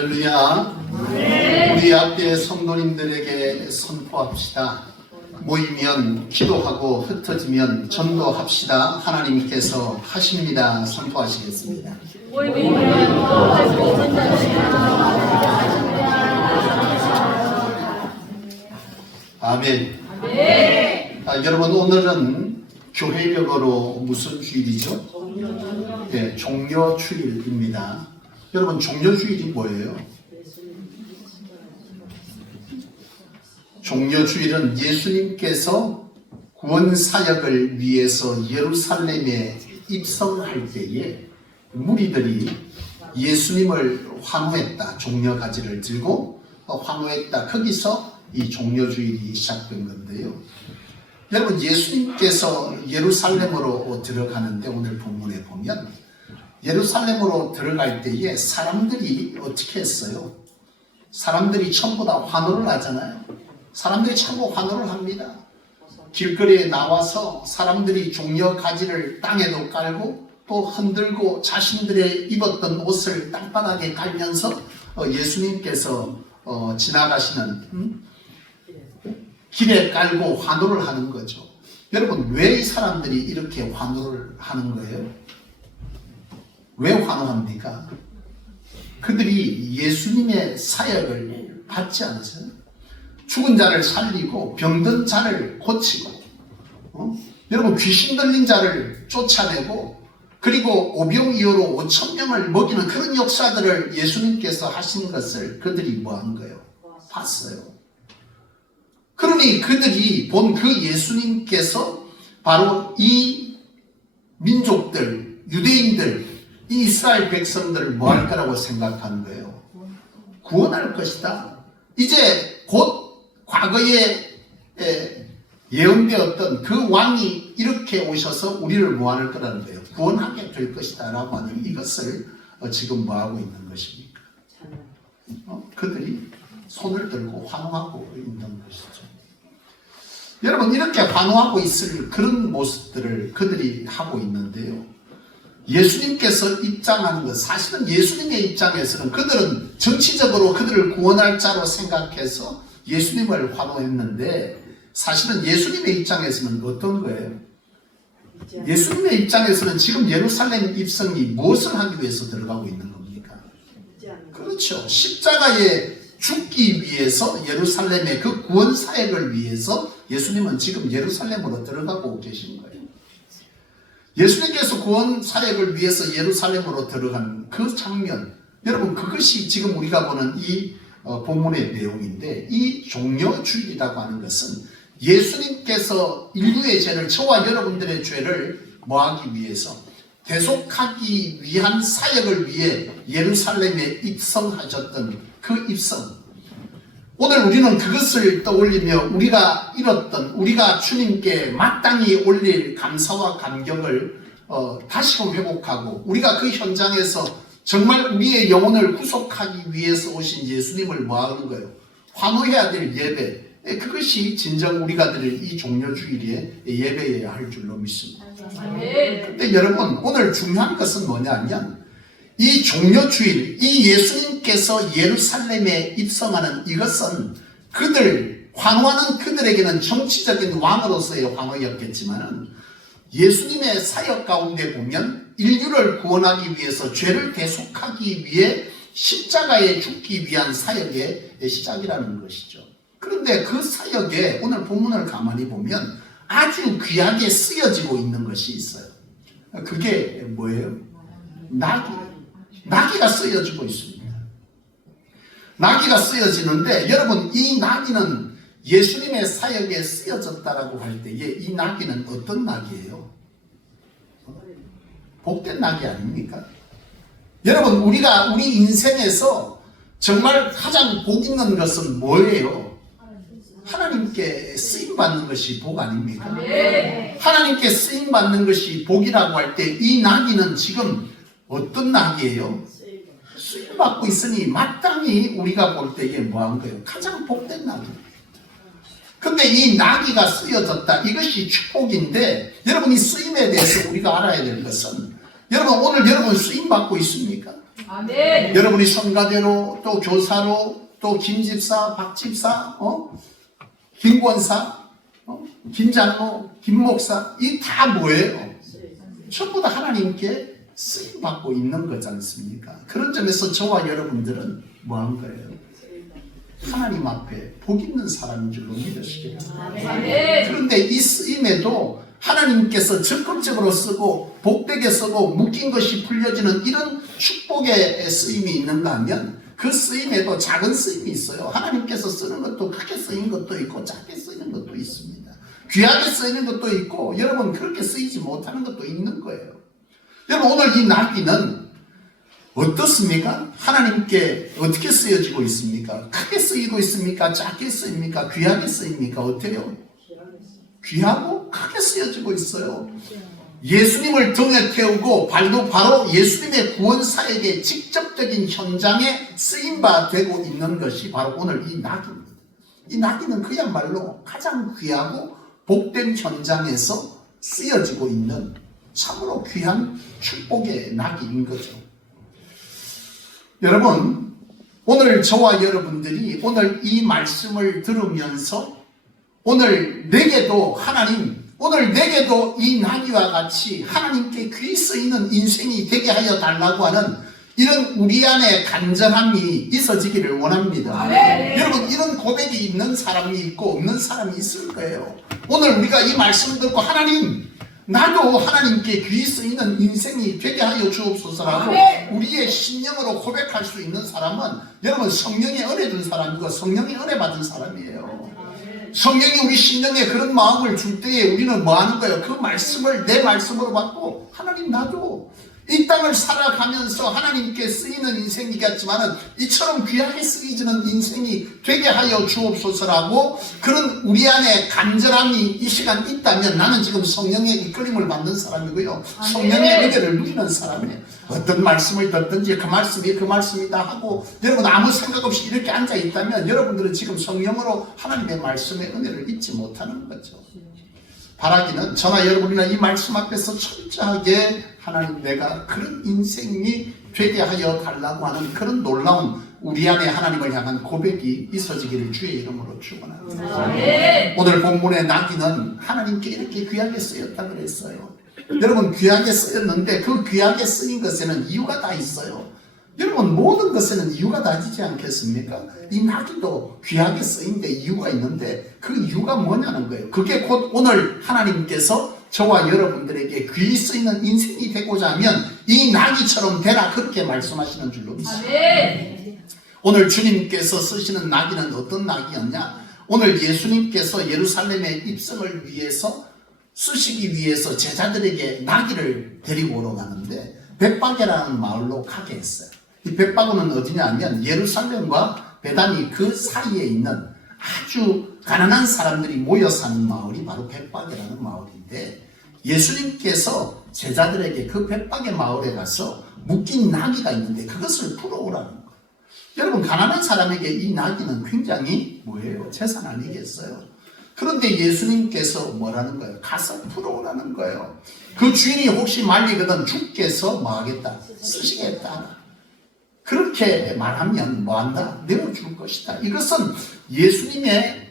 할렐루야. 우리 앞에 성도님들에게 선포합시다. 모이면 기도하고 흩어지면 전도합시다. 하나님께서 하십니다. 선포하시겠습니다. 아멘. 여러분, 오늘은 교회력으로 무슨 주일이죠? 네, 종려주일입니다. 여러분, 종려주일이 뭐예요? 종려주일은 예수님께서 구원사역을 위해서 예루살렘에 입성할 때에 무리들이 예수님을 환호했다. 종려가지를 들고 환호했다. 거기서 이 종려주일이 시작된 건데요. 여러분, 예수님께서 예루살렘으로 들어가는데 오늘 본문에 보면 예루살렘으로 들어갈 때에 사람들이 어떻게 했어요? 사람들이 전부 다 환호를 하잖아요. 사람들이 전부 환호를 합니다. 길거리에 나와서 사람들이 종려가지를 땅에도 깔고 또 흔들고 자신들의 입었던 옷을 땅바닥에 깔면서 예수님께서 지나가시는 길에 깔고 환호를 하는 거죠. 여러분, 왜 이 사람들이 이렇게 환호를 하는 거예요? 왜 환호합니까? 그들이 예수님의 사역을 받지 않으세요? 죽은 자를 살리고 병든 자를 고치고 여러분, 귀신 들린 자를 쫓아내고 그리고 오병이어로 5,000명을 먹이는 그런 역사들을 예수님께서 하신 것을 그들이 뭐 한 거예요? 봤어요. 그러니 그들이 본 그 예수님께서 바로 이 민족들, 유대인들, 이 이스라엘 백성들을 뭐 할 거라고 생각하는 거예요? 구원할 것이다. 이제 곧 과거에 예언되었던 그 왕이 이렇게 오셔서 우리를 뭐 할 거라는 거예요? 구원하게 될 것이다 라고 하는 이것을 지금 뭐 하고 있는 것입니까? 그들이 손을 들고 환호하고 있는 것이죠. 여러분, 이렇게 환호하고 있을 그런 모습들을 그들이 하고 있는데요. 예수님께서 입장하는 것, 사실은 예수님의 입장에서는 그들은 정치적으로 그들을 구원할 자로 생각해서 예수님을 환호했는데 사실은 예수님의 입장에서는 어떤 거예요? 예수님의 입장에서는 지금 예루살렘 입성이 무엇을 하기 위해서 들어가고 있는 겁니까? 그렇죠. 십자가에 죽기 위해서 예루살렘의 그 구원 사역을 위해서 예수님은 지금 예루살렘으로 들어가고 계신 거예요. 예수님께서 구원 사역을 위해서 예루살렘으로 들어간 그 장면, 여러분, 그것이 지금 우리가 보는 이 본문의 내용인데, 이 종려주일이라고 하는 것은 예수님께서 인류의 죄를, 저와 여러분들의 죄를 뭐하기 위해서, 대속하기 위한 사역을 위해 예루살렘에 입성하셨던 그 입성, 오늘 우리는 그것을 떠올리며 우리가 잃었던, 우리가 주님께 마땅히 올릴 감사와 감격을 다시금 회복하고, 우리가 그 현장에서 정말 우리의 영혼을 구속하기 위해서 오신 예수님을 뭐하는 거예요? 환호해야 될 예배, 그것이 진정 우리가 드릴 이 종려주일에 예배해야 할 줄로 믿습니다. 근데 여러분, 오늘 중요한 것은 뭐냐면 이 종려주일, 이 예수님께서 예루살렘에 입성하는 이것은 그들, 환호하는 그들에게는 정치적인 왕으로서의 환호였겠지만 예수님의 사역 가운데 보면 인류를 구원하기 위해서, 죄를 대속하기 위해 십자가에 죽기 위한 사역의 시작이라는 것이죠. 그런데 그 사역에 오늘 본문을 가만히 보면 아주 귀하게 쓰여지고 있는 것이 있어요. 그게 뭐예요? 나귀가 쓰여지고 있습니다. 나귀가 쓰여지는데 여러분, 이 나귀는 예수님의 사역에 쓰여졌다라고 할 때에 이 나귀는 어떤 나귀예요? 복된 나귀 아닙니까? 여러분, 우리 인생에서 정말 가장 복 있는 것은 뭐예요? 하나님께 쓰임받는 것이 복 아닙니까? 하나님께 쓰임받는 것이 복이라고 할 때 이 나귀는 지금 어떤 낙이에요? 쓰임받고 있으니 마땅히 우리가 볼 때에 뭐한 거예요? 가장 복된 낙입니다. 근데 이 나귀가 쓰여졌다, 이것이 축복인데, 여러분, 이 쓰임에 대해서 우리가 알아야 될 것은, 여러분, 오늘 여러분 쓰임받고 있습니까? 아멘. 여러분이 성가대로 또 교사로 또 김집사, 박집사, 김권사, 김장로, 김목사 이 다 뭐예요? 전부 다 하나님께 쓰임 받고 있는 거지 않습니까? 그런 점에서 저와 여러분들은 뭐 한 거예요? 하나님 앞에 복 있는 사람인 줄로 믿으시기 바랍니다. 그런데 이 쓰임에도 하나님께서 적극적으로 쓰고 복되게 쓰고 묶인 것이 풀려지는 이런 축복의 쓰임이 있는가 하면 그 쓰임에도 작은 쓰임이 있어요. 하나님께서 쓰는 것도 크게 쓰인 것도 있고 작게 쓰이는 것도 있습니다. 귀하게 쓰이는 것도 있고 여러분 그렇게 쓰이지 못하는 것도 있는 거예요. 여러분 오늘 이 나귀는 어떻습니까? 하나님께 어떻게 쓰여지고 있습니까? 크게 쓰이고 있습니까? 작게 쓰입니까? 귀하게 쓰입니까? 어때요? 귀하고 크게 쓰여지고 있어요. 예수님을 등에 태우고 발도 바로 예수님의 구원 사역의 직접적인 현장에 쓰임바 되고 있는 것이 바로 오늘 이 나귀입니다. 이 나귀는 그야말로 가장 귀하고 복된 현장에서 쓰여지고 있는 참으로 귀한 축복의 나귀인 거죠. 여러분 오늘 저와 여러분들이 오늘 이 말씀을 들으면서 오늘 내게도 하나님 오늘 내게도 이 나귀와 같이 하나님께 귀 쓰이는 인생이 되게 하여 달라고 하는 이런 우리 안에 간절함이 있어지기를 원합니다. 여러분 이런 고백이 있는 사람이 있고 없는 사람이 있을 거예요. 오늘 우리가 이 말씀을 듣고 하나님 나도 하나님께 귀 쓰이는 인생이 되게 하여 주옵소서라고 우리의 심령으로 고백할 수 있는 사람은 여러분 성령의 은혜 준 사람이고 성령의 은혜 받은 사람이에요. 성령이 우리 심령에 그런 마음을 줄 때에 우리는 뭐 하는 거예요? 그 말씀을 내 말씀으로 받고 하나님 나도 이 땅을 살아가면서 하나님께 쓰이는 인생이겠지만은 이처럼 귀하게 쓰이지는 인생이 되게 하여 주옵소서라고 그런 우리 안에 간절함이 이 시간 있다면 나는 지금 성령의 이끌림을 받는 사람이고요. 성령의 은혜를 누리는 사람이에요. 어떤 말씀을 듣든지 그 말씀이 그 말씀이다 하고 여러분 아무 생각 없이 이렇게 앉아 있다면 여러분들은 지금 성령으로 하나님의 말씀의 은혜를 잊지 못하는 거죠. 바라기는 저나 여러분이나 이 말씀 앞에서 철저하게 하나님 내가 그런 인생이 되게 하여 달라고 하는 그런 놀라운 우리 안에 하나님을 향한 고백이 있어지기를 주의 이름으로 축원합니다. 오늘 본문의 나귀는 하나님께 이렇게 귀하게 쓰였다 그랬어요. 여러분 귀하게 쓰였는데 그 귀하게 쓰인 것에는 이유가 다 있어요. 여러분 모든 것에는 이유가 다지지 않겠습니까? 이 나귀도 귀하게 쓰인데 이유가 있는데 그 이유가 뭐냐는 거예요. 그게 곧 오늘 하나님께서 저와 여러분들에게 귀 쓰이는 인생이 되고자 하면 이 나귀처럼 되라 그렇게 말씀하시는 줄로 믿습니다. 오늘 주님께서 쓰시는 나귀는 어떤 나귀였냐? 오늘 예수님께서 예루살렘의 입성을 위해서 쓰시기 위해서 제자들에게 나귀를 데리고 오러 가는데 벳바게라는 마을로 가게 했어요. 이 벳바고는 어디냐 하면 예루살렘과 베다니 그 사이에 있는 아주 가난한 사람들이 모여 사는 마을이 바로 벳바게라는 마을인데 예수님께서 제자들에게 그 벳바게 마을에 가서 묶인 나귀가 있는데 그것을 풀어오라는 거예요. 여러분 가난한 사람에게 이 나귀는 굉장히 뭐예요? 재산 아니겠어요? 그런데 예수님께서 뭐라는 거예요? 가서 풀어오라는 거예요. 그 주인이 혹시 말리거든 주께서 뭐 하겠다? 쓰시겠다. 그렇게 말하면 뭐한다? 내어줄 것이다. 이것은 예수님의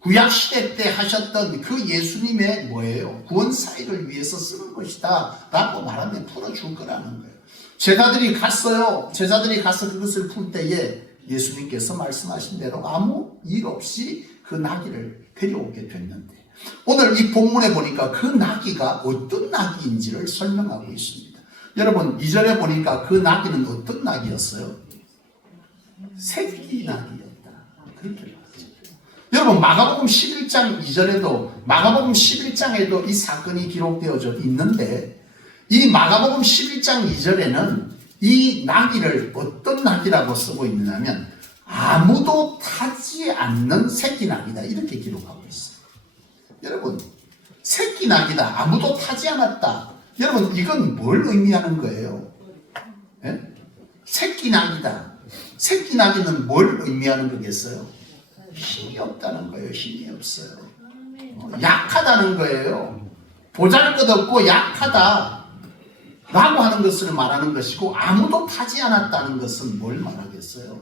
구약시대 때 하셨던 그 예수님의 뭐예요? 구원사역을 위해서 쓰는 것이다 라고 말하면 풀어줄 거라는 거예요. 제자들이 갔어요. 제자들이 가서 그것을 풀 때에 예수님께서 말씀하신 대로 아무 일 없이 그 나귀를 데려오게 됐는데 오늘 이 본문에 보니까 그 나귀가 어떤 나귀인지를 설명하고 있습니다. 여러분 2절에 보니까 그 나귀는 어떤 나귀였어요? 새끼 나귀였다. 그렇게 말하죠. 여러분 마가복음 11장 2절에도 마가복음 11장에도 이 사건이 기록되어져 있는데 이 마가복음 11장 2절에는 이 나귀를 어떤 나귀라고 쓰고 있느냐면 아무도 타지 않는 새끼 나귀다 이렇게 기록하고 있어요. 여러분 새끼 나귀다 아무도 타지 않았다. 여러분 이건 뭘 의미하는 거예요? 예? 새끼 나귀다. 새끼 나귀는 뭘 의미하는 거겠어요? 힘이 없다는 거예요. 힘이 없어요. 약하다는 거예요. 보잘것없고 약하다. 라고 하는 것을 말하는 것이고, 아무도 타지 않았다는 것은 뭘 말하겠어요?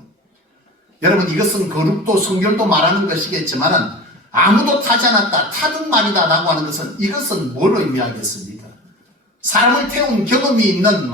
여러분, 이것은 거룩도 성결도 말하는 것이겠지만 아무도 타지 않았다, 타든 말이다 라고 하는 것은, 이것은 뭘 의미하겠습니까? 사람을 태운 경험이 있는,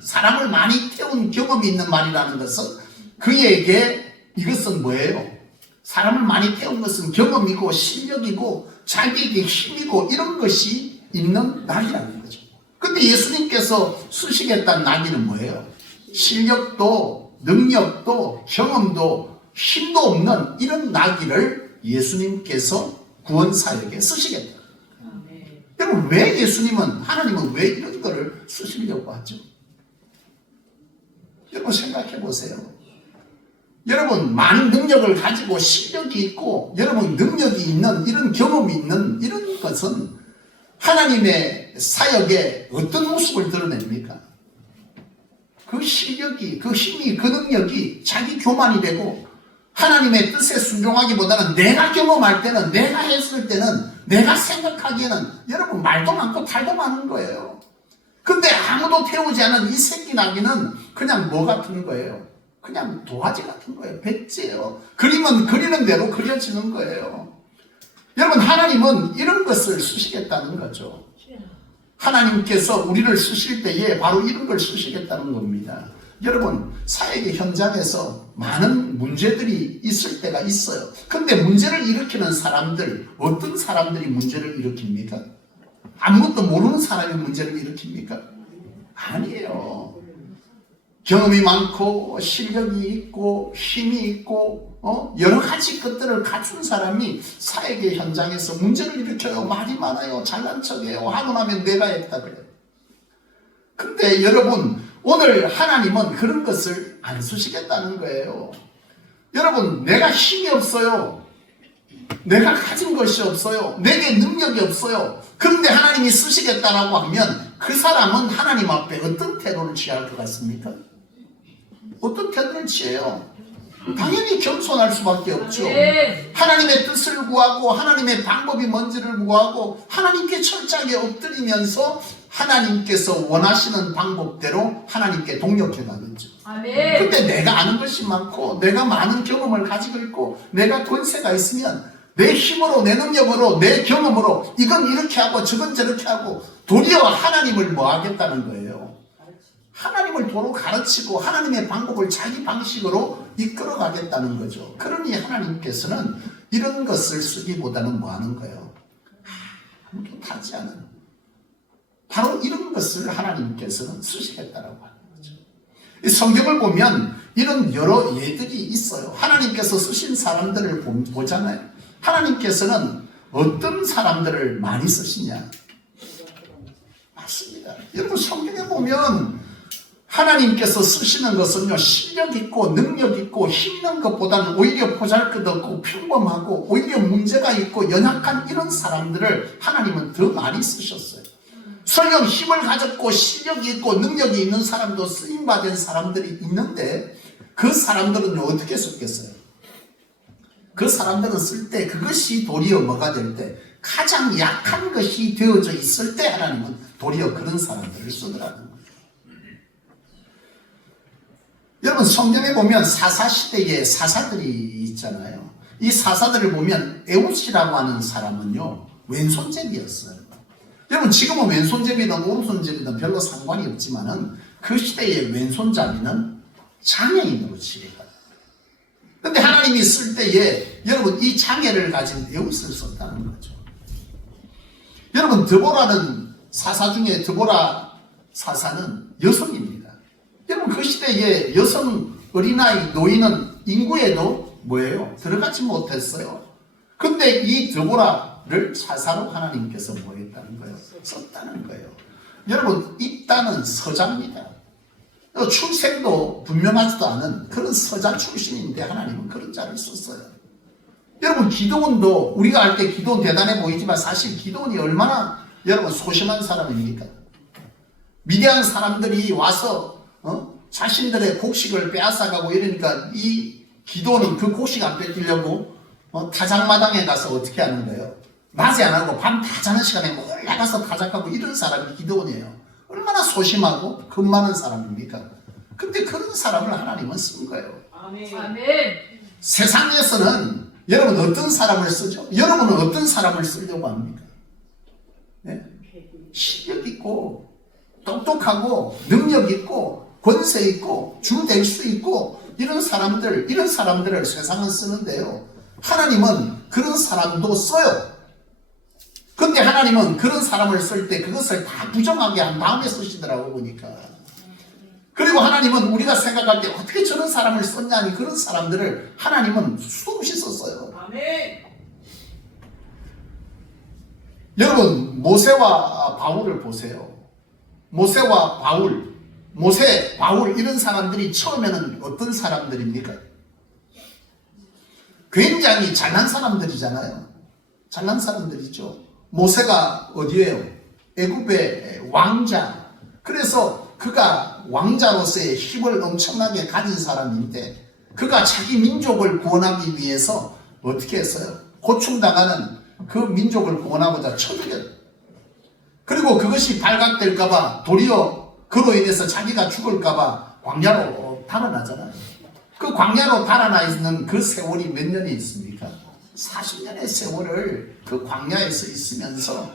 사람을 많이 태운 경험이 있는 말이라는 것은, 그에게 이것은 뭐예요? 사람을 많이 태운 것은 경험이고 실력이고 자기에게 힘이고 이런 것이 있는 낙이라는 거죠. 근데 예수님께서 쓰시겠다는 낙이는 뭐예요? 실력도 능력도 경험도 힘도 없는 이런 낙이를 예수님께서 구원사역에 쓰시겠다. 여러분, 왜 하나님은 왜 이런 거를 쓰시려고 하죠? 여러분 생각해 보세요. 여러분, 많은 능력을 가지고 실력이 있고 여러분 능력이 있는, 이런 경험이 있는 이런 것은 하나님의 사역에 어떤 모습을 드러냅니까? 그 실력이, 그 힘이, 그 능력이 자기 교만이 되고, 하나님의 뜻에 순종하기보다는 내가 경험할 때는, 내가 했을 때는, 내가 생각하기에는 여러분 말도 많고 탈도 많은 거예요. 근데 아무도 태우지 않은 이 새끼 나귀는 그냥 뭐 같은 거예요? 그냥 도화지 같은 거예요. 백지예요. 그림은 그리는 대로 그려지는 거예요. 여러분, 하나님은 이런 것을 쓰시겠다는 거죠. 하나님께서 우리를 쓰실 때에 바로 이런 걸 쓰시겠다는 겁니다. 여러분, 사역의 현장에서 많은 문제들이 있을 때가 있어요. 근데 문제를 일으키는 사람들, 어떤 사람들이 문제를 일으킵니까? 아무것도 모르는 사람이 문제를 일으킵니까? 아니에요. 경험이 많고 실력이 있고 힘이 있고 여러 가지 것들을 갖춘 사람이 사역의 현장에서 문제를 일으켜요. 말이 많아요. 잘난 척해요. 하고 나면 내가 했다 그래요. 근데 여러분, 오늘 하나님은 그런 것을 안 쓰시겠다는 거예요. 여러분, 내가 힘이 없어요. 내가 가진 것이 없어요. 내게 능력이 없어요. 그런데 하나님이 쓰시겠다라고 하면 그 사람은 하나님 앞에 어떤 태도를 취할 것 같습니까? 어떤 태도를 취해요? 당연히 겸손할 수밖에 없죠. 하나님의 뜻을 구하고 하나님의 방법이 뭔지를 구하고 하나님께 철저하게 엎드리면서 하나님께서 원하시는 방법대로 하나님께 동력해 가겠죠. 근데 내가 아는 것이 많고 내가 많은 경험을 가지고 있고 내가 권세가 있으면 내 힘으로, 내 능력으로, 내 경험으로 이건 이렇게 하고 저건 저렇게 하고 도리어 하나님을 뭐 하겠다는 거예요? 하나님을 도로 가르치고 하나님의 방법을 자기 방식으로 이끌어 가겠다는 거죠. 그러니 하나님께서는 이런 것을 쓰기보다는 뭐 하는 거예요? 아무도 타지 않은 바로 이런 것을 하나님께서는 쓰시겠다라고 하는 거죠. 이 성경을 보면 이런 여러 예들이 있어요. 하나님께서 쓰신 사람들을 보잖아요. 하나님께서는 어떤 사람들을 많이 쓰시냐? 맞습니다. 여러분, 성경에 보면 하나님께서 쓰시는 것은요, 실력 있고 능력 있고 힘 있는 것보다는 오히려 보잘것없고 평범하고 오히려 문제가 있고 연약한 이런 사람들을 하나님은 더 많이 쓰셨어요. 설령 힘을 가졌고 실력이 있고 능력이 있는 사람도 쓰임받은 사람들이 있는데 그 사람들은 어떻게 썼겠어요? 그 사람들은 쓸 때 그것이 도리어 뭐가 될 때 가장 약한 것이 되어져 있을 때 하나님은 도리어 그런 사람들을 쓰더라는 거예요. 여러분, 성경에 보면 사사시대에 사사들이 있잖아요. 이 사사들을 보면 에웃이라고 하는 사람은요, 왼손잡이였어요. 여러분, 지금은 왼손잡이든 오른손잡이든 별로 상관이 없지만은 그 시대의 왼손잡이는 장애인으로 취급해요. 근데 하나님이 쓸 때에 여러분 이 장애를 가진 에웃을 썼다는 거죠. 여러분, 드보라는 사사 중에 드보라 사사는 여성입니다. 여러분, 그 시대에 여성, 어린아이, 노인은 인구에도 뭐예요? 들어가지 못했어요. 근데 이 드보라를 사사로 하나님께서 뭐 했다는 거예요? 썼다는 거예요. 여러분, 입다는 서자입니다. 출생도 분명하지도 않은 그런 서자 출신인데 하나님은 그런 자를 썼어요. 여러분, 기도원도 우리가 알 때 기도원 대단해 보이지만 사실 기도원이 얼마나 여러분 소심한 사람입니까? 미디안 사람들이 와서 자신들의 곡식을 빼앗아가고 이러니까 이 기도원은 그 곡식 안 뺏기려고 타작마당에 가서 어떻게 하는 거예요? 낮에 안 하고 밤 다 자는 시간에 올라가서 타작하고 이런 사람이 기도원이에요. 얼마나 소심하고 겁 많은 사람입니까? 근데 그런 사람을 하나님은 쓴 거예요. 아멘. 세상에서는 여러분 어떤 사람을 쓰죠? 여러분은 어떤 사람을 쓰려고 합니까? 네? 실력 있고 똑똑하고 능력 있고 권세 있고 주 될 수 있고 이런 사람들을 세상은 쓰는데요. 하나님은 그런 사람도 써요. 근데 하나님은 그런 사람을 쓸 때 그것을 다 부정하게 한 다음에 쓰시더라고 보니까. 그리고 하나님은 우리가 생각할 때 어떻게 저런 사람을 썼냐니 그런 사람들을 하나님은 수도 없이 썼어요. 아멘. 여러분 모세와 바울을 보세요. 모세와 바울, 모세, 바울 이런 사람들이 처음에는 어떤 사람들입니까? 굉장히 잘난 사람들이잖아요. 잘난 사람들이죠. 모세가 어디예요? 애굽의 왕자. 그래서 그가 왕자로서의 힘을 엄청나게 가진 사람인데 그가 자기 민족을 구원하기 위해서 어떻게 했어요? 고충당하는 그 민족을 구원하고자 쳐들였어요. 그리고 그것이 발각될까봐 도리어 그로 인해서 자기가 죽을까봐 광야로 달아나잖아요. 그 광야로 달아나 있는 그 세월이 몇 년이 있습니까? 40년의 세월을 그 광야에서 있으면서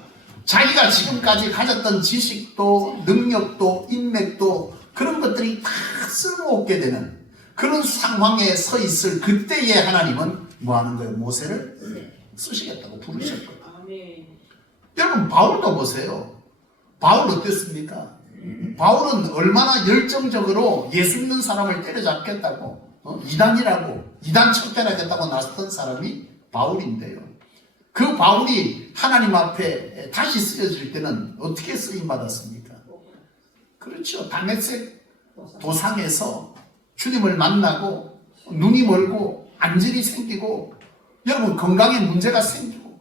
자기가 지금까지 가졌던 지식도 능력도 인맥도 그런 것들이 다 쓸모없게 되는 그런 상황에 서 있을 그때에 하나님은 뭐 하는 거예요? 모세를 쓰시겠다고 부르셨거든요. 아멘. 여러분 바울도 보세요. 바울 어땠습니까? 바울은 얼마나 열정적으로 예수 믿는 사람을 때려잡겠다고 이단이라고 이단 척결하겠다고 나섰던 사람이 바울인데요. 그 바울이 하나님 앞에 다시 쓰여질 때는 어떻게 쓰임받았습니까? 그렇죠. 다메섹 도상에서 주님을 만나고 눈이 멀고 안질이 생기고 여러분 건강에 문제가 생기고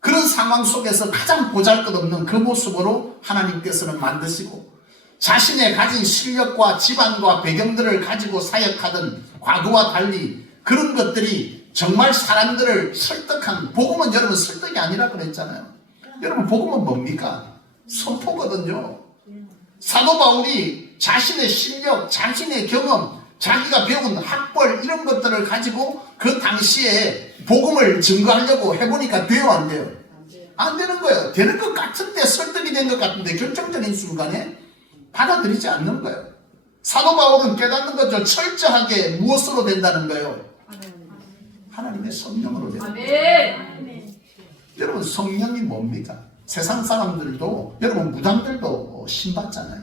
그런 상황 속에서 가장 보잘것없는 그 모습으로 하나님께서는 만드시고 자신의 가진 실력과 지반과 배경들을 가지고 사역하던 과거와 달리 그런 것들이 정말 사람들을 설득한 복음은 여러분 설득이 아니라 그랬잖아요. 여러분 복음은 뭡니까? 선포거든요. 사도 바울이 자신의 실력, 자신의 경험, 자기가 배운 학벌 이런 것들을 가지고 그 당시에 복음을 증거하려고 해보니까 돼요 안 돼요? 안 되는 거예요. 되는 것 같은데 설득이 된 것 같은데 결정적인 순간에 받아들이지 않는 거예요. 사도 바울은 깨닫는 거죠. 철저하게 무엇으로 된다는 거예요? 하나님의 성령으로 된다. 여러분 성령이 뭡니까? 세상 사람들도 여러분 무당들도 신받잖아요.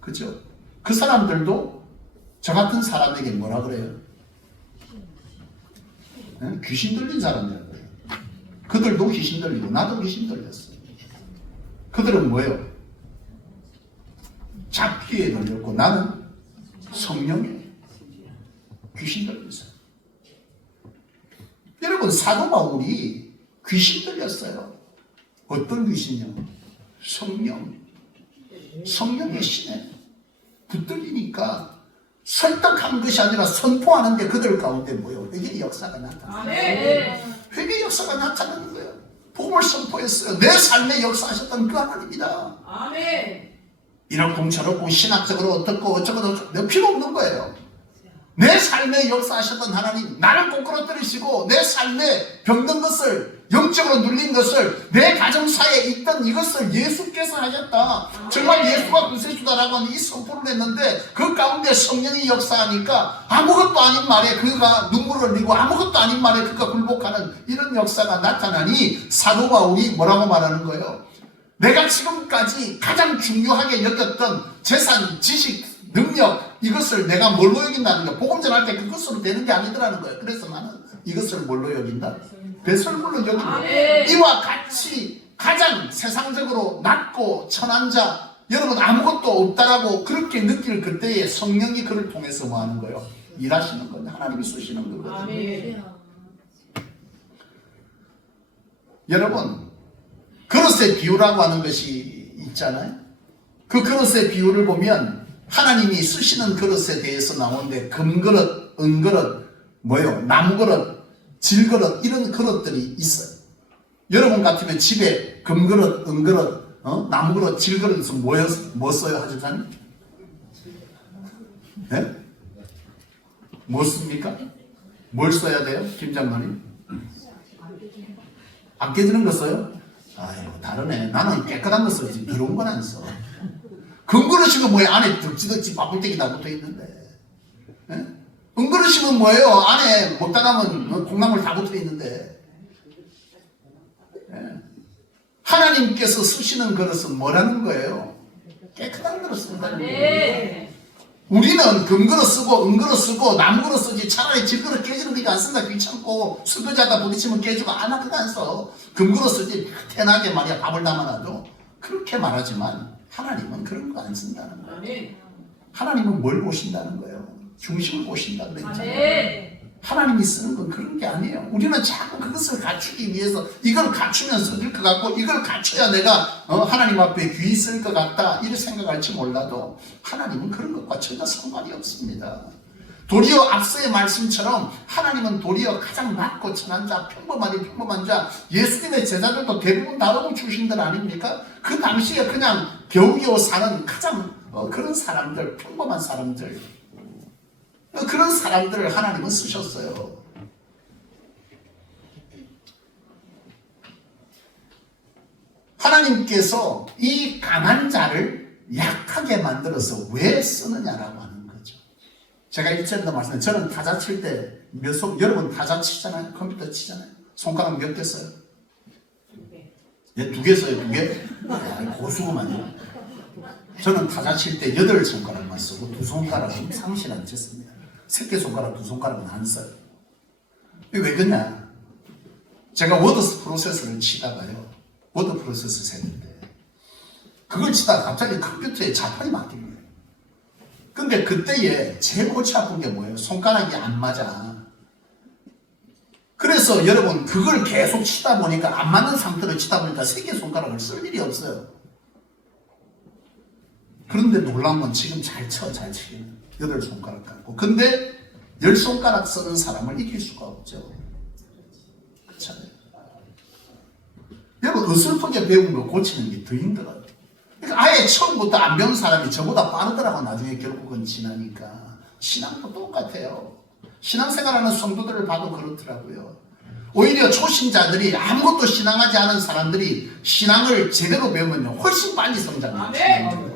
그죠? 그 사람들도 저 같은 사람에게 뭐라 그래요? 귀신 들린 사람이라고 그래요. 그들도 귀신 들리고 나도 귀신 들렸어요. 그들은 뭐예요? 잡귀에 들렸고 나는 성령에 귀신 들렸어요. 여러분 사도 바울이 귀신 들렸어요. 어떤 귀신이요? 성령의 신에 붙들리니까 설득한 것이 아니라 선포하는데 그들 가운데 뭐예요? 회개의 역사가 나타나요. 회개의 역사가 나타나는 거예요. 복음을 선포했어요. 내 삶에 역사하셨던 그 하나님이다. 아멘. 이런 공처롭고 신학적으로 어떻고 어쩌고 필요 없는 거예요. 내 삶에 역사하셨던 하나님, 나를 꼬꾸라뜨리시고 내 삶에 병든 것을 영적으로 눌린 것을 내 가정사에 있던 이것을 예수께서 하셨다. 정말 예수가 구세주다라고 하는 이 선포를 했는데 그 가운데 성령이 역사하니까 아무것도 아닌 말에 그가 눈물을 흘리고 아무것도 아닌 말에 그가 굴복하는 이런 역사가 나타나니 사도 바울이 뭐라고 말하는 거예요? 내가 지금까지 가장 중요하게 여겼던 재산, 지식, 능력 이것을 내가 뭘로 여긴다는 거야. 복음 전할 때 그것으로 되는 게 아니더라는 거예요. 그래서 나는 이것을 뭘로 여긴다? 배설물로 여긴다. 이와 같이 가장 세상적으로 낮고 천한 자 여러분 아무것도 없다라고 그렇게 느낄 그때에 성령이 그를 통해서 뭐 하는 거예요? 일하시는 거예요. 하나님이 쓰시는 거거든요. 여러분 그릇의 비유라고 하는 것이 있잖아요. 그 그릇의 비유를 보면 하나님이 쓰시는 그릇에 대해서 나오는데 금그릇, 은그릇, 나무그릇, 질그릇 이런 그릇들이 있어요. 여러분 같으면 집에 금그릇, 은그릇 나무 그릇, 질 그릇에서 뭐 써요, 하집사님? 네? 뭐 씁니까? 뭘 써야 돼요, 김장관님? 안 깨지는 거 써요? 아이고, 다르네. 나는 깨끗한 거 써지, 더러운 건 안 써. 금그릇이면 뭐예요? 안에 덕지덕지 바불떼기 다 붙어 있는데. 네? 은그릇이면 뭐예요? 안에 먹다 남은 콩나물 다 붙어 있는데. 네? 하나님께서 쓰시는 그릇은 뭐라는 거예요? 깨끗한 그릇 쓴다는 거예요. 우리는 금그릇 쓰고 은그릇 쓰고 남그릇 쓰지 차라리 질그릇 깨지는 거 안 쓴다 귀찮고 설거지하다 부딪히면 깨지고 안 하고 안 써. 금그릇 쓰지 편하게 말이야 밥을 담아놔도. 그렇게 말하지만 하나님은 그런 거 안 쓴다는 거예요. 하나님은 뭘 보신다는 거예요? 중심을 보신다 그랬잖아요. 하나님이 쓰는 건 그런 게 아니에요. 우리는 자꾸 그것을 갖추기 위해서 이걸 갖추면 써질 것 같고 이걸 갖춰야 내가 하나님 앞에 귀히 쓸 것 같다 이렇게 생각할지 몰라도 하나님은 그런 것과 전혀 상관이 없습니다. 도리어 앞서의 말씀처럼 하나님은 도리어 가장 낮고 천한 자, 평범한 자, 예수님의 제자들도 대부분 다르고 출신들 아닙니까? 그 당시에 그냥 겨우겨우 사는 가장 그런 사람들, 평범한 사람들, 그런 사람들을 하나님은 쓰셨어요. 하나님께서 이 강한 자를 약하게 만들어서 왜 쓰느냐라고 하는 거죠. 제가 일전에도 말씀드렸는데 저는 타자 칠 때 여러분 타자 치잖아요. 컴퓨터 치잖아요. 손가락 몇 개 써요? 예, 2개 써요. 2개? 고수구만요. 저는 타자 칠 때 8손가락만 쓰고 2손가락은 상실 안 쳤습니다. 새끼손가락 2손가락은 안 써요. 왜 그러냐? 제가 워드 프로세서를 치다가요. 워드 프로세서 세는데 그걸 치다가 갑자기 컴퓨터에 자판이 막힌 거예요. 근데 그때에 제일 골치 아픈 게 뭐예요? 손가락이 안 맞아. 그래서 여러분 그걸 계속 치다 보니까 안 맞는 상태로 치다 보니까 새끼손가락을 쓸 일이 없어요. 그런데 놀라운 건 지금 잘 치기는 8손가락 갖고. 근데 10손가락 쓰는 사람을 이길 수가 없죠. 그렇잖아요. 여러분 어설프게 배운 거 고치는 게 더 힘들어요. 그러니까 아예 처음부터 안 배운 사람이 저보다 빠르더라고. 나중에 결국은 지나니까. 신앙도 똑같아요. 신앙생활하는 성도들을 봐도 그렇더라고요. 오히려 초신자들이 아무것도 신앙하지 않은 사람들이 신앙을 제대로 배우면요 훨씬 빨리 성장해요.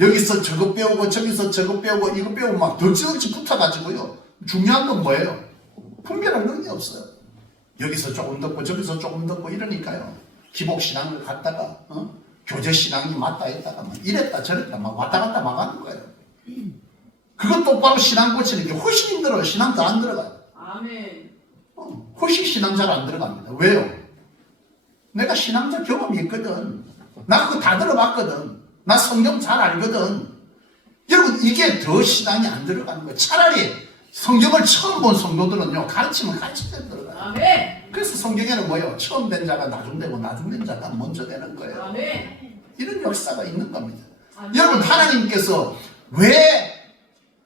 여기서 저거 배우고 저기서 저거 배우고 이거 배우고 막 덕지덕지 붙어가지고요. 중요한 건 뭐예요? 분별할 능력이 없어요. 여기서 조금 듣고 저기서 조금 듣고 이러니까요. 기복신앙을 갖다가 교제신앙이 맞다 했다가 막 이랬다 저랬다 막 왔다 갔다 막 하는 거예요. 그것 똑바로 신앙 고치는 게 훨씬 힘들어요. 신앙 더 안 들어가요. 아멘. 훨씬 신앙 잘 안 들어갑니다. 왜요? 내가 신앙자 경험이 있거든. 나 그거 다 들어봤거든. 나 성경 잘 알거든. 여러분 이게 더 신앙이 안 들어가는 거예요. 차라리 성경을 처음 본 성도들은요 가르치면 가르치면 들어가요. 아멘. 그래서 성경에는 뭐예요? 처음 된 자가 나중되고 나중된 자가 먼저 되는 거예요. 아멘. 이런 역사가 있는 겁니다. 아멘. 여러분 하나님께서 왜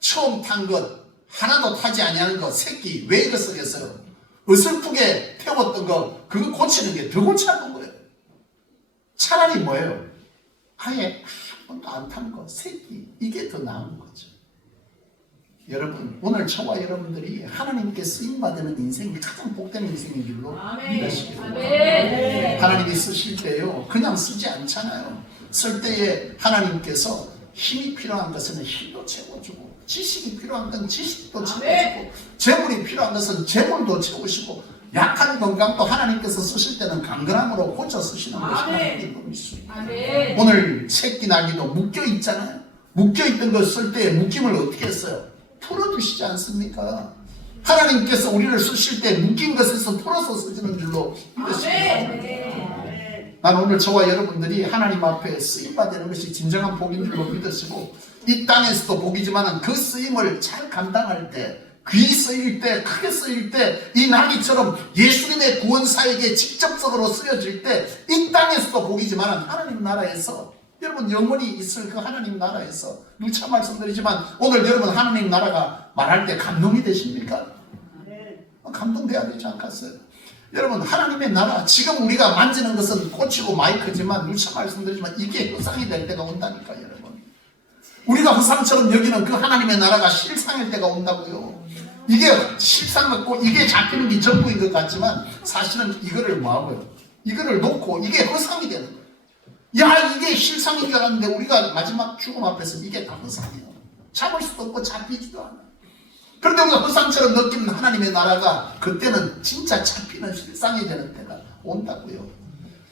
처음 탄 것 하나도 타지 아니하는 것 새끼 왜 이거 쓰겠어요? 어설프게 태웠던 거 그거 고치는 게 더 골치 아픈 거예요. 차라리 뭐예요? 아예 한 번도 안 탄 거 새끼 이게 더 나은 거죠. 여러분 오늘 저와 여러분들이 하나님께 쓰임받는 인생이 가장 복된 인생인 줄로 믿으시기 바랍니다. 하나님이 쓰실 때요 그냥 쓰지 않잖아요. 쓸 때에 하나님께서 힘이 필요한 것은 힘도 채워주고 지식이 필요한 건 지식도 채워주고 재물이 필요한 것은 재물도 채우시고 약한 건강도 하나님께서 쓰실 때는 강건함으로 고쳐 쓰시는 것이 하나님의 법이십니다. 오늘 새끼 나기도 묶여 있잖아요. 묶여 있던 걸 쓸 때 묶임을 어떻게 했어요? 풀어주시지 않습니까? 하나님께서 우리를 쓰실 때 묶인 것에서 풀어서 쓰시는 줄로 믿으십니다. 난 오늘 저와 여러분들이 하나님 앞에 쓰임받는 것이 진정한 복인 줄로 믿으시고 이 땅에서도 복이지만 그 쓰임을 잘 감당할 때 귀히 쓰일 때 크게 쓰일 때 이 나귀처럼 예수님의 구원사에게 직접적으로 쓰여질 때 이 땅에서도 복이지만 하나님 나라에서 여러분 영원히 있을 그 하나님 나라에서 누차 말씀드리지만 오늘 여러분 하나님 나라가 말할 때 감동이 되십니까? 감동돼야 되지 않겠어요? 여러분 하나님의 나라 지금 우리가 만지는 것은 꽃이고 마이크지만 누차 말씀드리지만 이게 허상이 될 때가 온다니까 여러분. 우리가 허상처럼 여기는 그 하나님의 나라가 실상일 때가 온다고요. 이게 실상 같고 이게 잡히는 게 전부인 것 같지만 사실은 이거를 뭐하고요? 이거를 놓고 이게 허상이 되는 거예요. 야 이게 실상인 줄 알았는데 우리가 마지막 죽음 앞에서 이게 다 허상이에요. 잡을 수도 없고 잡히지도 않아요. 그런데 우리가 허상처럼 느끼는 하나님의 나라가 그때는 진짜 잡히는 실상이 되는 때가 온다고요.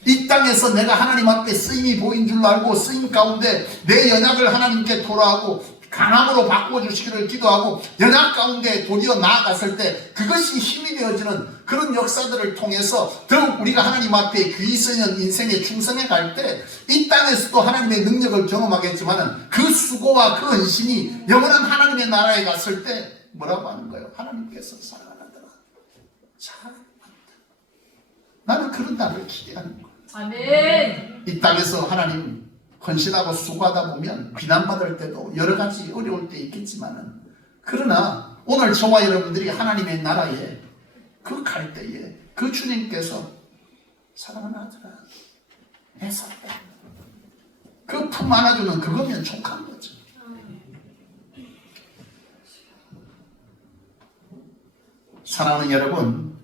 이 땅에서 내가 하나님 앞에 쓰임이 보인 줄 알고 쓰임 가운데 내 연약을 하나님께 토로하고 강함으로 바꿔주시기를 기도하고 연약 가운데 도리어 나아갔을 때 그것이 힘이 되어지는 그런 역사들을 통해서 더욱 우리가 하나님 앞에 귀히 쓰이는 인생에 충성해 갈 때 이 땅에서도 하나님의 능력을 경험하겠지만 그 수고와 그 헌신이 영원한 하나님의 나라에 갔을 때 뭐라고 하는 거예요? 하나님께서 사랑하더라. 사랑한다. 나는 그런 날을 기대하는 거예요. 아멘. 이 땅에서 하나님 헌신하고 수고하다 보면 비난받을 때도 여러 가지 어려울 때 있겠지만은 그러나 오늘 저와 여러분들이 하나님의 나라에 그 갈 때에 그 주님께서 사랑하는 아들아 내 살다 그 품 안아주는 그거면 족한 거죠. 사랑하는 여러분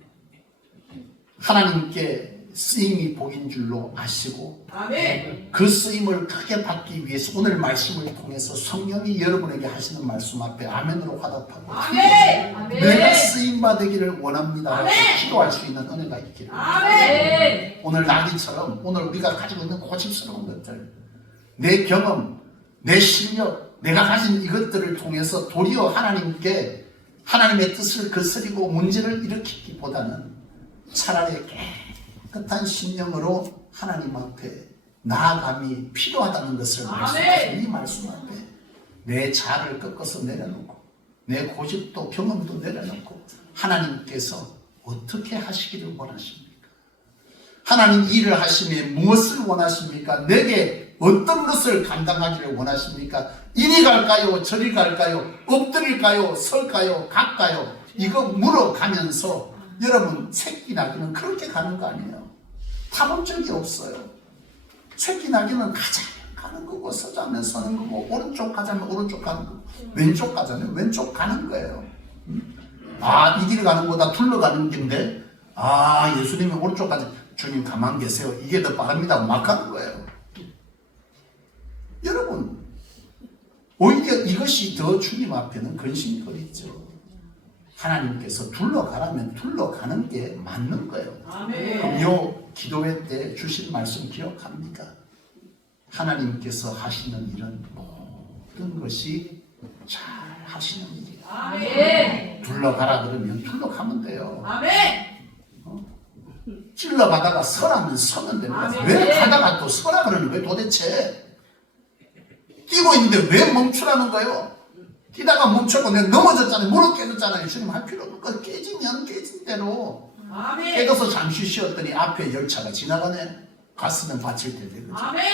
하나님께 쓰임이 보인 줄로 아시고 아멘. 그 쓰임을 크게 받기 위해서 오늘 말씀을 통해서 성령이 여러분에게 하시는 말씀 앞에 아멘으로 화답하고 아멘. 아멘. 내가 쓰임 받기를 원합니다 라고 아멘. 기도할 수 있는 은혜가 있기를 아멘. 오늘 나기처럼 오늘 우리가 가지고 있는 고집스러운 것들 내 경험, 내 실력 내가 가진 이것들을 통해서 도리어 하나님께 하나님의 뜻을 거스리고 문제를 일으키기보다는 차라리 깨끗한 심령으로 하나님 앞에 나아감이 필요하다는 것을 말씀하시는 이 말씀 앞에 내 자아를 꺾어서 내려놓고 내 고집도 경험도 내려놓고 하나님께서 어떻게 하시기를 원하십니까? 하나님 일을 하시면 무엇을 원하십니까? 내게 어떤 것을 감당하기를 원하십니까? 이리 갈까요? 저리 갈까요? 엎드릴까요? 설까요? 갈까요? 이거 물어가면서 여러분 새끼 나기는 그렇게 가는 거 아니에요. 타본 적이 없어요. 새끼 나기는 가는 거고 서자면 서는 거고 오른쪽 가자면 오른쪽 가는 거고 왼쪽 가자면 왼쪽 가는 거예요. 아, 이 길 가는 거다 둘러가는 길인데 아 예수님이 오른쪽 가자 주님 가만 계세요. 이게 더 빠릅니다. 막 가는 거예요. 여러분 오히려 이것이 더 주님 앞에는 근심거리죠. 하나님께서 둘러가라면 둘러가는 게 맞는 거예요. 아멘. 금요 기도회 때 주신 말씀 기억합니까? 하나님께서 하시는 일은 모든 것이 잘 하시는 일이에요. 아멘. 둘러가라 그러면 둘러가면 돼요. 아멘. 찔러가다가 서라면 서면 됩니다. 아멘. 왜 가다가 또 서라 그러는 거예요 도대체? 뛰고 있는데 왜 멈추라는 거예요? 뛰다가 멈췄고 내가 넘어졌잖아요. 무릎 깨졌잖아요. 주님 할 필요 없는 거 깨지면 깨진 대로 아멘. 깨져서 잠시 쉬었더니 앞에 열차가 지나가네. 갔으면 받칠 텐데 그죠? 아멘.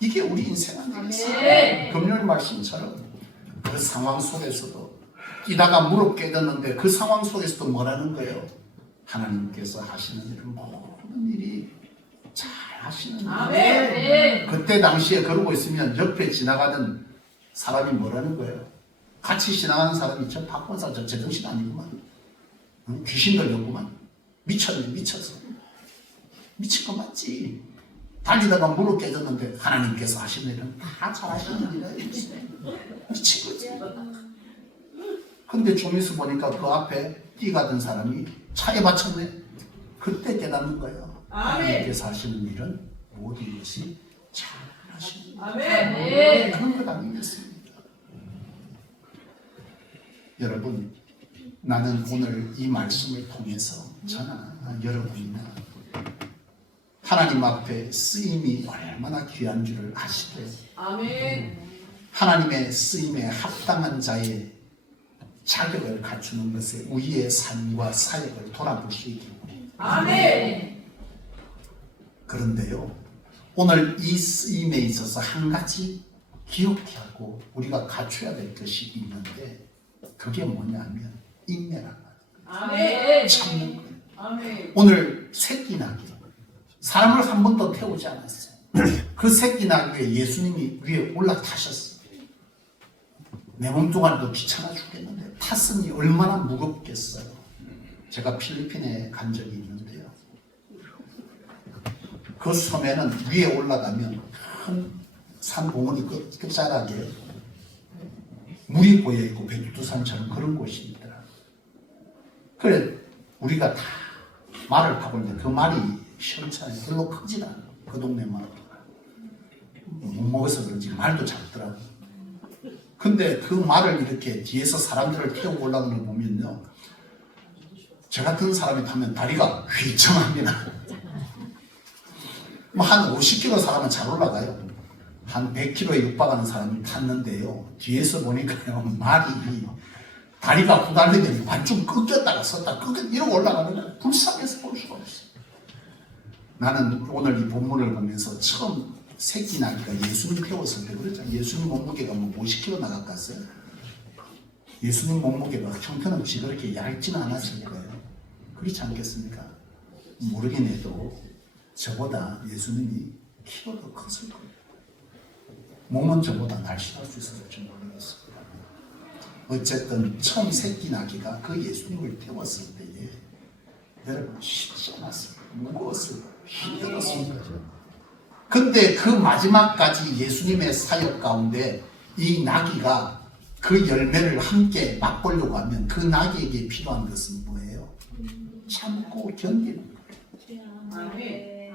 이게 우리 인생 아니겠어요? 아멘. 금요일 말씀처럼 그 상황 속에서도 뛰다가 무릎 깨졌는데 그 상황 속에서도 뭐라는 거예요? 하나님께서 하시는 일은 모든 일이 잘 하시는 거예요. 아멘. 그때 당시에 그러고 있으면 옆에 지나가던 사람이 뭐라는 거예요? 같이 지나가는 사람이 저 박본사 저 제정신 아니구만. 귀신 들렸구만. 미쳤네 미쳤어. 미친 거 맞지. 달리다가 무릎 깨졌는데 하나님께서 하시는 일은 다 잘하시는 일이에요. 미친 거지. 근데 좀 있어 보니까 그 앞에 뛰가던 사람이 차에 맞췄네. 그때 깨닫는 거예요. 하나님께서 하시는 일은 모든 것이 잘 하시는 일이에요. 아멘. 그런 것 아니겠습니까? 여러분, 나는 오늘 이 말씀을 통해서 저나 여러분이나 하나님 앞에 쓰임이 얼마나 귀한 줄을 아시되 아멘. 하나님의 쓰임에 합당한 자의 자격을 갖추는 것에 우리의 삶과 사역을 돌아볼 수 있기 바랍니다. 아멘. 그런데요, 오늘 이 쓰임에 있어서 한 가지 기억해야 하고 우리가 갖춰야 될 것이 있는데 그게 뭐냐면 인내란 말이에요. 아멘. 참는 거예요. 아멘. 오늘 새끼 나귀 사람을 한 번도 태우지 않았어요. 그 새끼 나귀 위에 예수님이 위에 올라타셨어요. 내 몸뚱아리도 귀찮아 죽겠는데 탔으니 얼마나 무겁겠어요. 제가 필리핀에 간 적이 있는데요. 그 섬에는 위에 올라가면 큰 산봉우리 끝자락에 물이 보여있고 백두산처럼 그런 곳이 있더라. 그래 우리가 다 말을 타고 있는데 그 말이 시원찮아요. 별로 크지 않아. 그 동네 말이 못 먹어서 그런지 말도 작더라고. 근데 그 말을 이렇게 뒤에서 사람들을 태우고 올라가는 걸 보면요, 저 같은 사람이 타면 다리가 휘청합니다. 한 50km 사람은 잘 올라가요. 한 100km에 육박하는 사람이 탔는데요, 뒤에서 보니까요 말이 다리가 후달리더니 반쯤 꺾였다가 섰다 꺾였다 이러고 올라가는 거야. 불쌍해서 볼 수가 없어. 나는 오늘 이 본문을 보면서 처음 새끼 나귀가 예수님 태웠을 때 그랬잖아. 예수님 몸무게가 뭐 50kg 나갔겠어요? 예수님 몸무게가 형편없이 그렇게 얇지는 않았을 거예요. 그렇지 않겠습니까? 모르긴 해도 저보다 예수님이 키가 더 컸을 거예요. 몸은 저보다 날씬할 수 있었을지 모르겠습니다. 어쨌든 처음 새끼 나귀가 그 예수님을 태웠을 때에 여러분 쉽지 않았어요. 무거웠어요. 힘들었습니다. 근데 그 마지막까지 예수님의 사역 가운데 이 나귀가 그 열매를 함께 맛보려고 하면 그 나귀에게 필요한 것은 뭐예요? 참고 견디는 거예요. 아멘.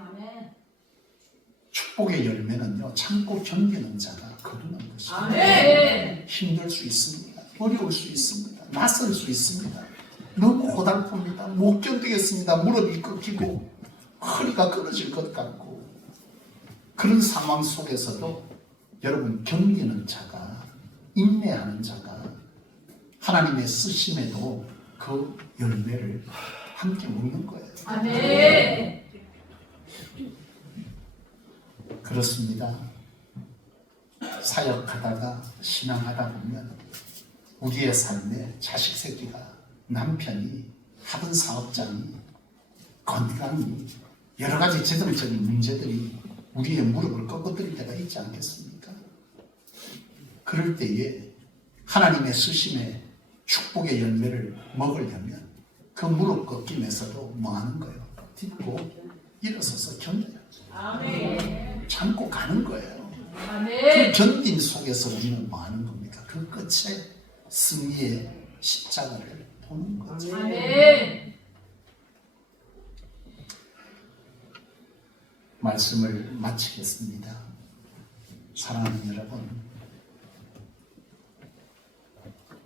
축복의 열매는요, 참고 견디는 자가 거두는 것입니다. 아멘. 힘들 수 있습니다. 어려울 수 있습니다. 낯설 수 있습니다. 너무 고달픕니다. 못 견디겠습니다. 무릎이 꺾이고 허리가 끊어질 것 같고 그런 상황 속에서도 여러분 견디는 자가, 인내하는 자가 하나님의 쓰심에도 그 열매를 함께 먹는 거예요. 아멘. 그렇습니다. 사역하다가 신앙하다 보면 우리의 삶에 자식 새끼가, 남편이, 하던 사업장이, 건강이, 여러 가지 재정적인 문제들이 우리의 무릎을 꺾어뜨릴 때가 있지 않겠습니까? 그럴 때에 하나님의 쓰심의 축복의 열매를 먹으려면 그 무릎 꺾임에서도 뭐 하는 거예요? 딛고 일어서서 견뎌요. 아멘. 참고 가는 거예요. 그 아멘. 견딤 속에서 우리는 뭐 하는 겁니까? 그 끝에 승리의 십자가를 보는 거죠. 아멘. 말씀을 마치겠습니다. 사랑하는 여러분,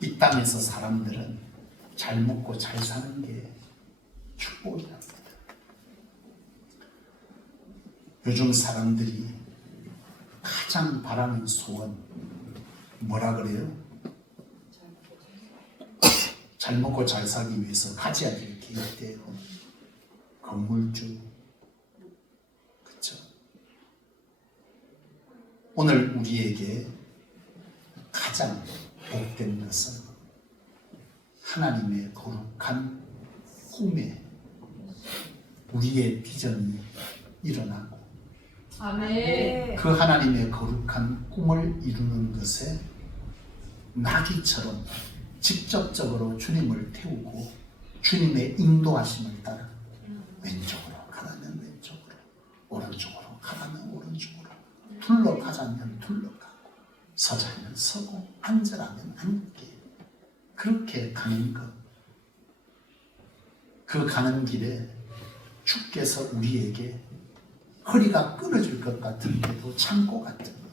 이 땅에서 사람들은 잘 먹고 잘 사는 게 축복이랍니다. 요즘 사람들이 가장 바라는 소원 뭐라 그래요? 잘 먹고 잘 살기 위해서 가져야 될 게 있대요. 건물주. 그렇죠? 오늘 우리에게 가장 복된 것은 하나님의 거룩한 꿈에 우리의 비전이 일어나고 아멘. 그 하나님의 거룩한 꿈을 이루는 것에 나귀처럼 직접적으로 주님을 태우고 주님의 인도하심을 따라 왼쪽으로 가라면 왼쪽으로, 오른쪽으로 가라면 오른쪽으로, 둘러가자면 둘러가고, 서자면 서고, 앉으라면 앉게, 그렇게 가는 것. 그 가는 길에 주께서 우리에게 허리가 끊어질 것 같은데도 참고 갔던 것.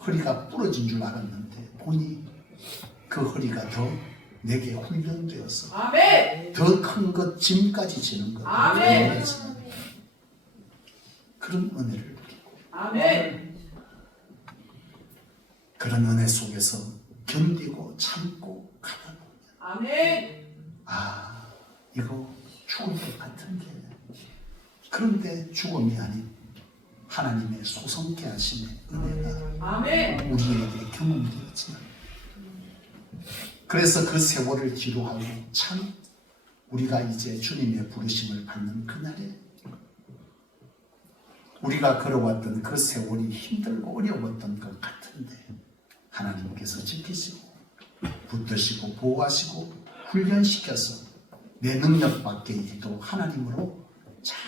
허리가 부러진 줄 알았는데 보니 그 허리가 더 내게 훈련되어서 아멘. 더 큰 것, 짐까지 지는 것. 아멘. 그런 은혜를 누리고 아멘. 그런 은혜 속에서 견디고 참고 가다 보면 아멘. 아, 이거 죽을 것 같은데, 그런데 죽음이 아닌 하나님의 소성케 하심의 은혜가 아멘. 우리에게 경험되었지만, 그래서 그 세월을 기도하고 참 우리가 이제 주님의 부르심을 받는 그날에 우리가 걸어왔던 그 세월이 힘들고 어려웠던 것 같은데 하나님께서 지키시고 붙드시고 보호하시고 훈련시켜서 내 능력 밖의 일도 하나님으로 잘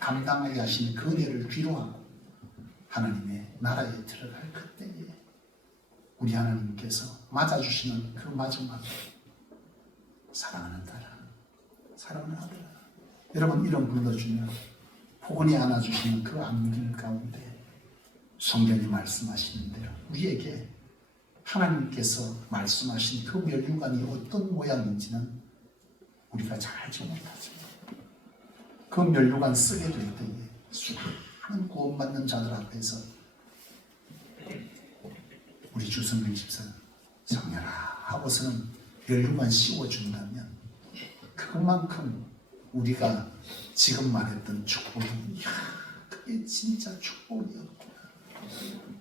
감당하게 하시는 그 은혜를 귀로하고 하나님의 나라에 들어갈 그때에 우리 하나님께서 맞아주시는 그 마지막 사랑하는 딸아, 사랑하는 아들아, 여러분 이름 불러주면 포근히 안아주시는 그 안길 가운데 성경이 말씀하시는 대로 우리에게 하나님께서 말씀하신 그 멸류관이 어떤 모양인지는 우리가 잘 알지 못하죠. 그 멸류관 쓰게 될 때에 수많은 구원받는 자들 앞에서 우리 주성길 집사는 성녀라 하고서는 멸류관 씌워준다면 그만큼 우리가 지금 말했던 축복이 이야 그게 진짜 축복이었구나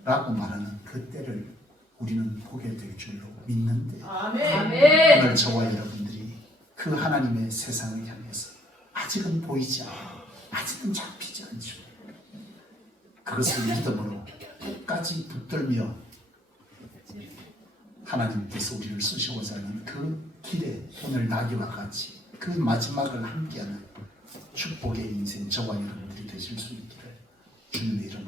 라고 말하는 그때를 우리는 보게 될 줄로 믿는데 아멘. 오늘 저와 여러분들이 그 하나님의 세상을 향해서 아직은 보이지 않고 아직은 잡히지 않죠. 그것을 믿음으로 끝까지 붙들며 하나님께서 우리를 쓰시고자 하는 그 길에 오늘 나귀와 같이 그 마지막을 함께하는 축복의 인생 저와 여러분들이 되실 수 있기를 주님의 이름으로